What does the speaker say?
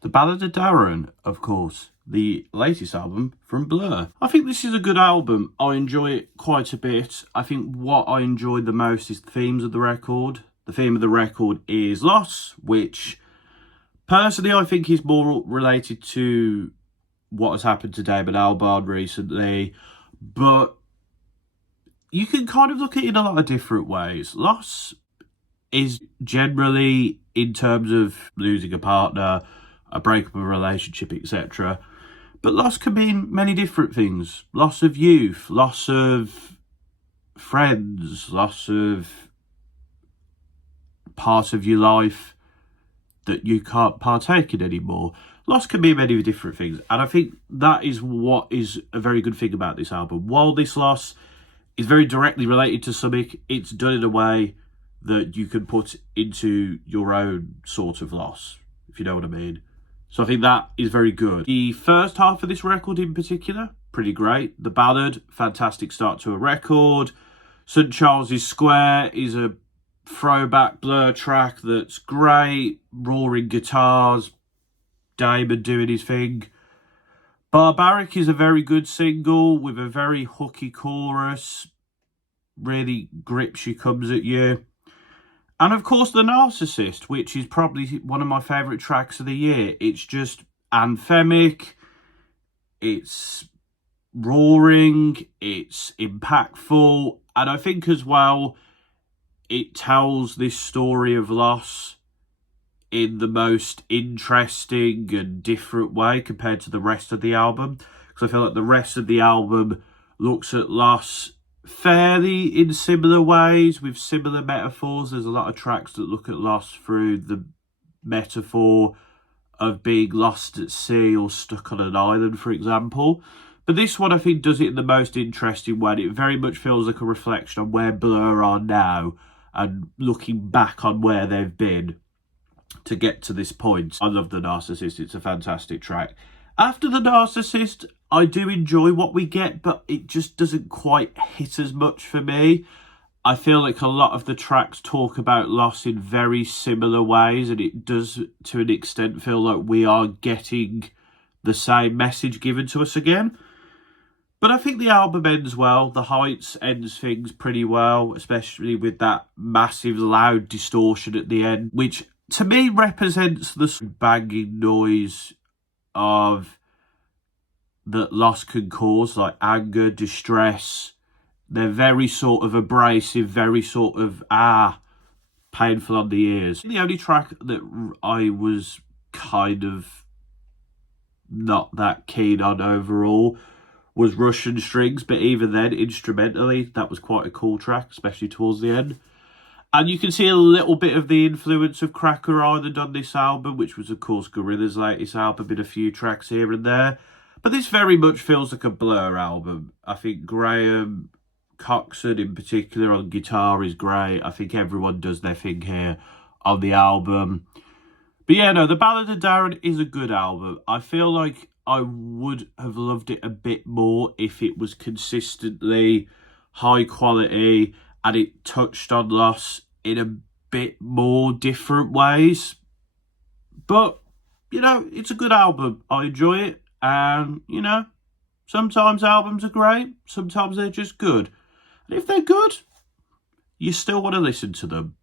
The Ballad of Darren, of course, the latest album from Blur. I think this is a good album. I enjoy it quite a bit. I think what I enjoyed the most is the themes of the record. The theme of the record is loss, which personally I think is more related to what has happened to David Albarn recently. But you can kind of look at it in a lot of different ways. Loss is generally, in terms of losing a partner, a breakup of a relationship, etc. But loss can mean many different things. Loss of youth, loss of friends, loss of part of your life that you can't partake in anymore. Loss can be many different things. And I think that is what is a very good thing about this album. While this loss is very directly related to something, it's done in a way that you can put into your own sort of loss, if you know what I mean. So I think that is very good. The first half of this record in particular, pretty great. The Ballad, fantastic start to a record. St. Charles's Square is a throwback Blur track that's great. Roaring guitars, Damon doing his thing. Barbaric is a very good single with a very hooky chorus. Really grips you, comes at you. And of course, The Narcissist, which is probably one of my favourite tracks of the year. It's just anthemic, it's roaring, it's impactful, and I think as well, it tells this story of loss in the most interesting and different way compared to the rest of the album. Because I feel like the rest of the album looks at loss fairly in similar ways, with similar metaphors. There's a lot of tracks that look at loss through the metaphor of being lost at sea or stuck on an island, for example. But this one, I think, does it in the most interesting way. It very much feels like a reflection on where Blur are now and looking back on where they've been to get to this point. I love The Narcissist. It's a fantastic track. After The Narcissist, I do enjoy what we get, but it just doesn't quite hit as much for me. I feel like a lot of the tracks talk about loss in very similar ways, and it does, to an extent, feel like we are getting the same message given to us again. But I think the album ends well. The Heights ends things pretty well, especially with that massive loud distortion at the end, which to me represents the banging noise of that loss can cause, like anger, distress. They're very sort of abrasive, very sort of painful on the ears. The only track that I was kind of not that keen on overall was Russian Strings, but even then, instrumentally, that was quite a cool track, especially towards the end. And you can see a little bit of the influence of Cracker Island on this album, which was, of course, Gorillaz' latest album, in a few tracks here and there. But this very much feels like a Blur album. I think Graham Coxon, in particular, on guitar is great. I think everyone does their thing here on the album. But yeah, no, The Ballad of Darren is a good album. I feel like I would have loved it a bit more if it was consistently high quality and it touched on loss in a bit more different ways. But, you know, it's a good album. I enjoy it. And, you know, sometimes albums are great. Sometimes they're just good. And if they're good, you still want to listen to them.